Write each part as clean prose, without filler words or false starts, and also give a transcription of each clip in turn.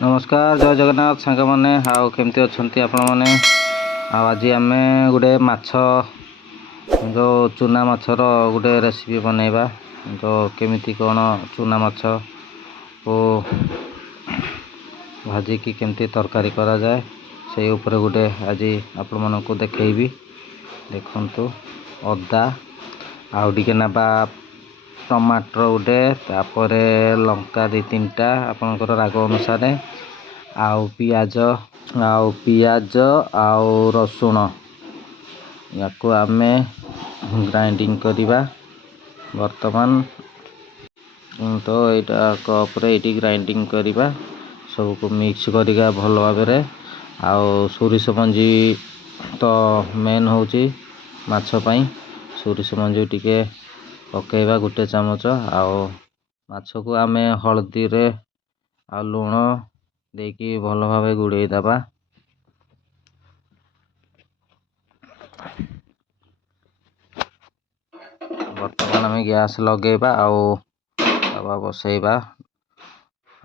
नमस्कार जय जगन्नाथ सांग मैंने आउ केमती अच्छा आपण मैंने आज आम गोटे माछ जो चूना माछर गोटे रेसिपी बनैबा जो केमिति कौन चूना माछ को भाजिकी केमती तरकारी करा जाए से ऊपर गोटे आज आपण मानक देखैबी। देखंतु अदा आउटे नाबा टमाटर गोटे तापर लंका दी तीनटा आपणकर राग अनुसार आउ पियाज आउ रसुण या आम ग्राइंडिंग करवा वर्तमान तो यहाँ कप ये ग्राइंडिंग करवा सबको मिक्स करिका भल भाव आउ सोरिष मंजी तो मेन होची माछ पई सोरिष मंजी टिके पकेवा गोटे चामच आउ माछ को आम हलदी रे आ लुण देकी भल भाव गुड़े दबा। बर्तमान आम गैस लगेबा आउ तवा बसैबा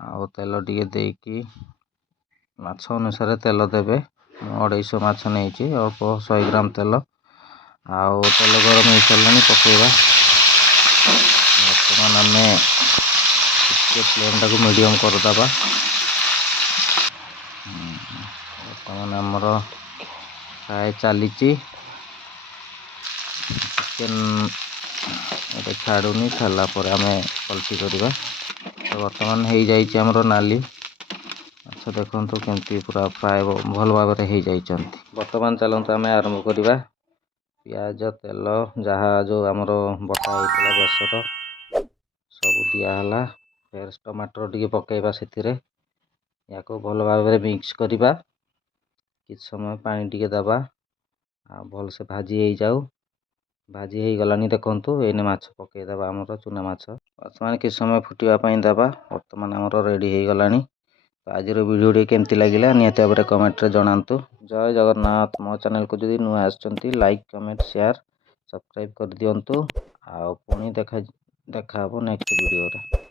आउ तेल टिके देकी माछ अनुसार तेल देबे 250 माछ नहीं अल्प 100 ग्राम तेल आउ तेल गरम हो सारे पकेबा। बर्तमान आम फ्लेम टाक मीडियम करदबा। बर्तमान आमर फ्राए चली चिकेन छाड़ूनी छाड़ा आम पलटी करवा। तो बर्तमान हो जामर नाली अच्छा देखो केमती पूरा फ्राए भल भाव हो जाती। बर्तमान चलते आम आरंभ करवा। पियाज तेल जहाँ जो आमर बटा होता बेसर सब दिहला फिर टमाटर टी पकेबा से या भल भाव मिक्स करवा किछ समय पानी टी दबा आ भल से भाजी हो जाऊ। भाजी हो गलानी देखंतु एने माछ पकेदबा आमर चूना माछ वर्तमान किछ समय फुटापी दबा। वर्तमान आमर रेडी हो गलानी। तो आज वीडियो केमती लगे निहत भाव कमेंट रे जनातु। जय जगन्नाथ। मो चैनल को जदि नुआ आछंती लाइक कमेंट शेयर सब्सक्राइब कर दियंतु आ पुणी देखा नेक्स्ट वीडियो रे।